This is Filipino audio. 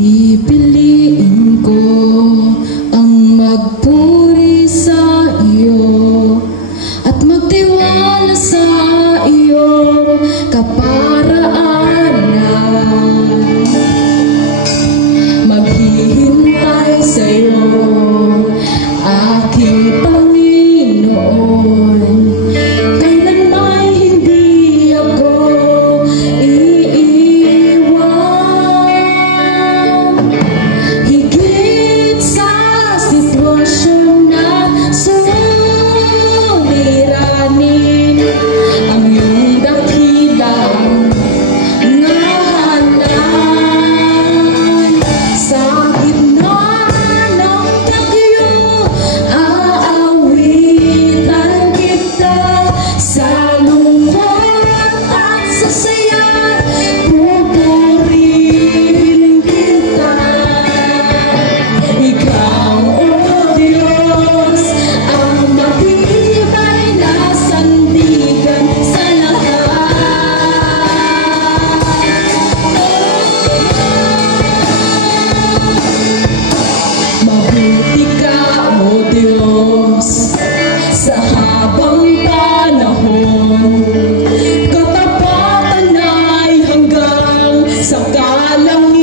Pipiliin ko ang magpuri sa iyo at magtiwala sa iyong kaparaanan. Maghihintay sa iyo, aking Panginoon. Kailanman hindi ako iiwan. Higit sa sitwasyon na suliranin, ang iyong dakilang ngalan. Sa gitna ng bagyo, aawitan kita. Sa lungkot at sa saya, pupurihin kita. Ikaw, O Diyos, ang matibay na sandigan sa lahat. Mabuti ka, O Diyos, sa habang panahon. Katapatan ay hanggang sa kalangitan.